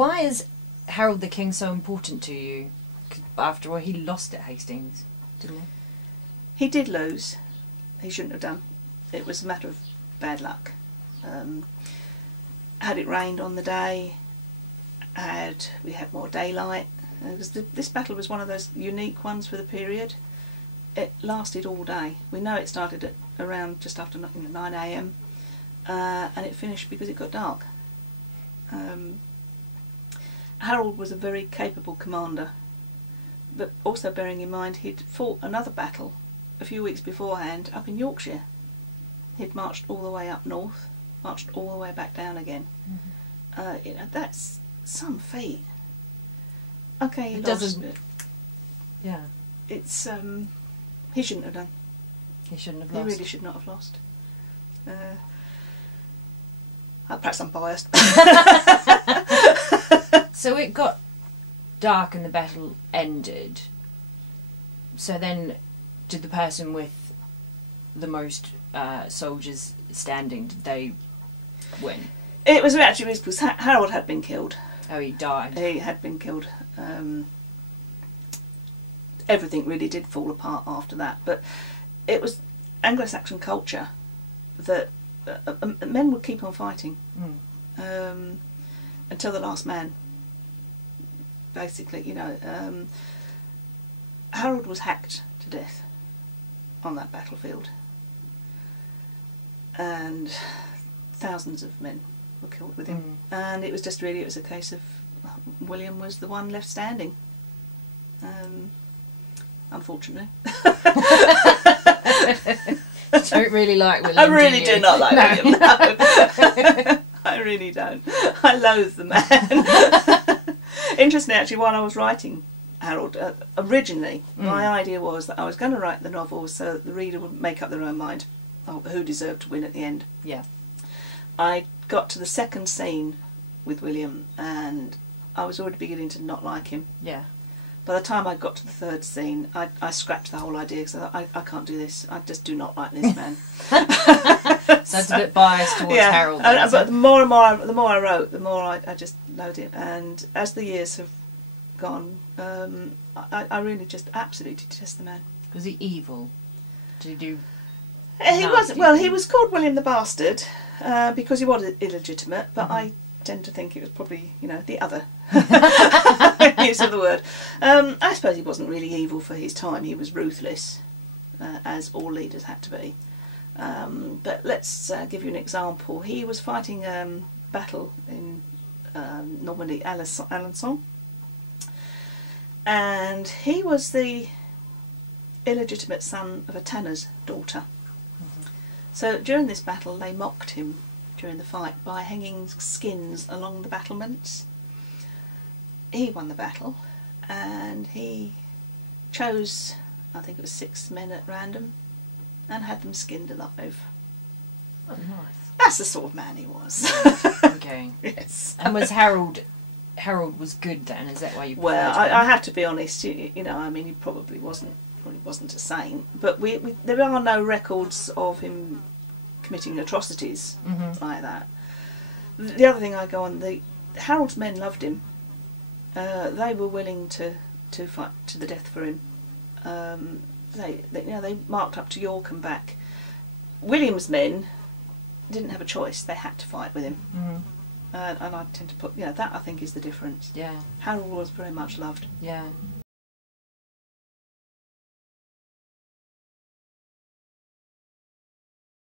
Why is Harold the King so important to you? 'Cause after all, he lost at Hastings, didn't he? He did lose. He shouldn't have done. It was a matter of bad luck. Had it rained on the day, we had more daylight. This battle was one of those unique ones for the period. It lasted all day. We know it started at around just after 9 AM and it finished because it got dark. Harold was a very capable commander, but also bearing in mind he'd fought another battle a few weeks beforehand up in Yorkshire. He'd marched all the way up north, marched all the way back down again. Mm-hmm. You know, that's some feat. Okay, he lost. Yeah. It's he shouldn't have done. He shouldn't have lost. He really should not have lost. Perhaps I'm biased. So it got dark and the battle ended. So then, did the person with the most soldiers standing, did they win? It was actually because Harold had been killed. Oh, he died. He had been killed. Everything really did fall apart after that. But it was Anglo-Saxon culture that men would keep on fighting until the last man. Basically, you know, Harold was hacked to death on that battlefield, and thousands of men were killed with him. And it was just really, it was a case of William was the one left standing. Unfortunately. You don't really like William, I really do do not like William, no. I really don't. I loathe the man. Interestingly, actually, while I was writing Harold, originally my idea was that I was going to write the novel so that the reader would make up their own mind of who deserved to win at the end. Yeah. I got to the second scene with William and I was already beginning to not like him. Yeah. By the time I got to the third scene, I scrapped the whole idea because I can't do this. I just do not like this man. So it's a bit biased towards Harold. But the more I wrote, the more I just loathed him. And as the years have gone, I really just absolutely detest the man. Was he evil? Did he do? He wasn't. Well, he was called William the Bastard because he was illegitimate. But I tend to think it was probably, you know, the other use of the word. I suppose he wasn't really evil for his time. He was ruthless, as all leaders had to be. But let's give you an example. He was fighting battle in Normandy, Alençon, and he was the illegitimate son of a tanner's daughter. So during this battle they mocked him during the fight by hanging skins along the battlements. He won the battle and he chose, I think it was 6 men at random, and had them skinned alive. Oh, nice. That's the sort of man he was. Okay. Yes. And was Harold was good then? Is that why you? Well, I have to be honest. You know, I mean, he probably wasn't a saint, but there are no records of him committing atrocities like that. The other thing I go on, Harold's men loved him. They were willing to fight to the death for him. They marked up to York and back. William's men didn't have a choice; they had to fight with him. And I tend to put, that I think is the difference. Yeah. Harold was very much loved. Yeah.